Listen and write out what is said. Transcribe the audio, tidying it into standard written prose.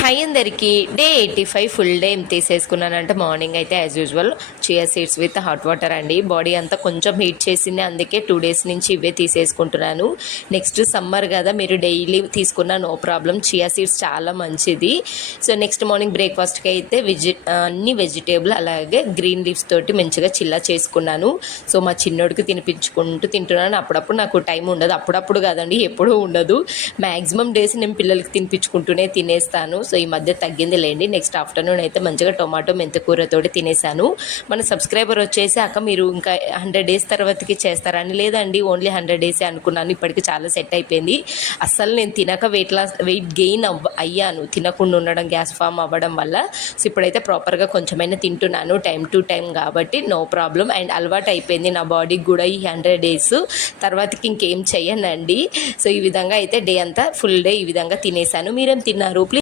High అందరికి day 85 full day ఏం తీసేసుకున్నానంటే morning అయితే as usual chia seeds with hot water అండి. బాడీ అంతా కొంచెం హీట్ చేసింది, అందుకే 2 days నుంచి ఇవే తీసేసుకుంటున్నాను. నెక్స్ట్ సమ్మర్ కదా, మీరు డైలీ తీసుకున్న నో ప్రాబ్లం, చియా సీడ్స్ చాలా మంచిది. సో నెక్స్ట్ మార్నింగ్ బ్రేక్ఫాస్ట్కి అయితే అన్ని వెజిటేబుల్ అలాగే గ్రీన్ లీవ్స్ తోటి మంచిగా చిల్లా చేసుకున్నాను. సో మా చిన్నోడికి తినిపించుకుంటూ తింటున్నాను. అప్పుడప్పుడు నాకు టైం ఉండదు, అప్పుడప్పుడు కాదండి ఎప్పుడూ ఉండదు, మ్యాక్సిమం డేస్ నేను పిల్లలకి తినిపించుకుంటూనే తినేస్తాను. సో ఈ మధ్య తగ్గింది లేండి. నెక్స్ట్ ఆఫ్టర్నూన్ అయితే మంచిగా టొమాటో మెంతికూరతోటి తినేసాను. మన సబ్స్క్రైబర్ వచ్చేసి అక్క మీరు ఇంకా 100 days తర్వాతకి చేస్తారని, లేదండి ఓన్లీ 100 days అనుకున్నాను. ఇప్పటికి చాలా సెట్ అయిపోయింది. అస్సలు నేను తినక వెయిట్ గెయిన్ అయ్యాను, తినకుండా ఉండడం, గ్యాస్ ఫామ్ అవ్వడం వల్ల. సో ఇప్పుడైతే ప్రాపర్గా కొంచెమైనా తింటున్నాను టైం టు టైం కాబట్టి నో ప్రాబ్లం. అండ్ అలవాటు అయిపోయింది నా బాడీకి కూడా ఈ 100 days తర్వాతకి ఇంకేం చెయ్యనండి. సో ఈ విధంగా అయితే డే అంతా ఫుల్ డే ఈ విధంగా తినేసాను. మీరేం తిన్నారు ప్లీజ్